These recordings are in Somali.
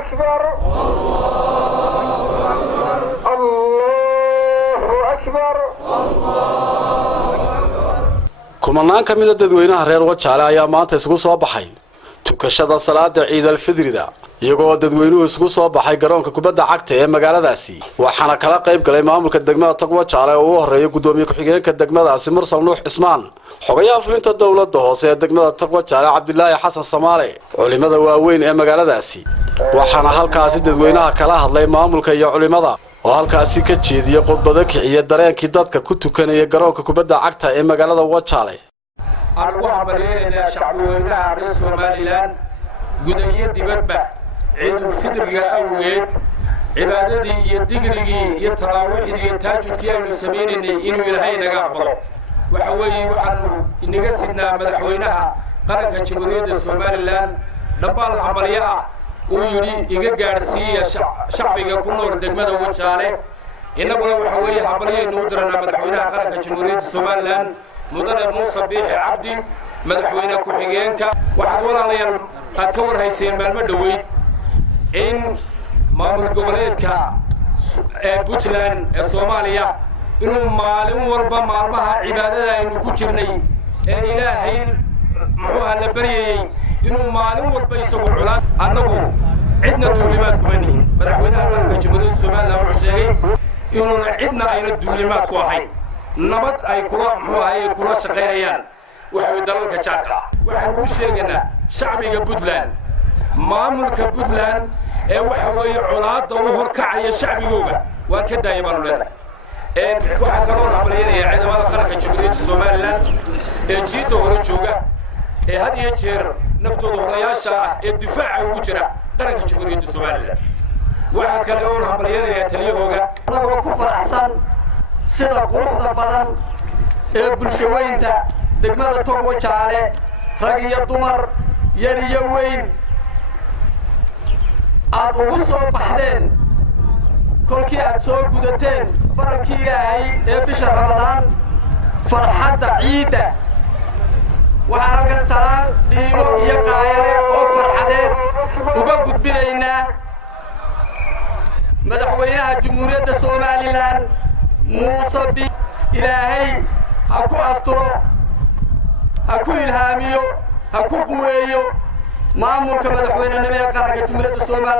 أكبر الله أكبر kumanaan ka mid ah dadweynaha reer Wajaale ayaa maanta isugu soo baxay tukashada salaada Ciid al-Fidrida iyagoo dadweynuhu isugu soo baxay garoonka kubadda cagta ee magaaladaasi waxaana kala qayb galay maamulka degmada Wajaale oo u horeeyay gudoomiye ku-xigeenka degmadaasi Mursal Nuux Ismaan xogayaha fulinta dawladda hoose ee degmada Wajaale Cabdullaahi Xasan Samaale culimada waaweyn ee magaaladaasi waxaana halkaasi dadweynaha kala hadlay maamulka iyo culimada oo halkaasi ka jeediyay khudbado kiciye dareenkii dadka ku tukanaya garoonka kubadda cagta ee magaalada Wajaale أنا وحبرينا شعبنا عريس وماليلان قدية دبابة عيد الفطر أوجد عبادتي يدقرقي يتراوح يتاجد كيان يسمين إنه يلهينا قابل وحوي وحنو إن قصدنا مدحوينها قرق جمهورية الصوماليلان نبال عملية ويري يقارسية شعبي يكون نور دقمة وجاله إنه وحوي عملية نودرنا مدحوينها قرق جمهورية الصوماليلان مدن موسى بيح عبدي مدحوينه ku-xigeenka waxaad walaalayaal aad ka war hayseen maalmo dhaweyd in maamul goboleedka Puntland ee Soomaaliya inuu maalin walba maalmaha cibaadada aynu ku jirnay ee Ilaahay muxuu la bariyay inuu maalin walba isagu culaan annagu cidna duulimaad kuma nihin madaxweynaha qaranka jamhuuriyadda Soomaaliya wuxuu sheegay inuu cidna ayna duulimaad ku ahayn nabad ay kula shaqeynayaan waxay dalalka jaarka waxaan ku sheegaynaa shacbiga Puntland maamulka Puntland ee waxa weeye colaadda u horkacaya shacbigooda waa ka daaymaan leedahay waxa kaloo hableenaya ciidamada qaranka jamhuuriyadda Soomaaliland ee jiida hore jooga ee had iyo jeer naftooda horayaasha ah ee difaaca ugu jira qaranka jamhuuriyadda Soomaaliland waxa kale oo hableenaya taliyahooga anagoo ku faraxsan sida quruxda badan ee bulshooyinka degmada Wajaale rag iyo dumar yar iyo weyn aad ugu soo baxdeen kolkii aad soo gudateen faralkii Ilaahay ee bisha Ramadaan farxadda ciida waxaan halkan salaam diimo iyo qaayale oo farxadeed uga gudbinaynaa madaxweynaha jamhuuriyadda Soomaaliland موسى بي إلهي هكو أسترو هكو إلهاميو هكو قويو مامور كما دحوين النبي قرأك جمهورية الصومال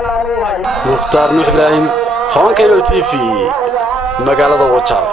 مختار نوح إبراهيم هون كيبل تي في مقالة واتشال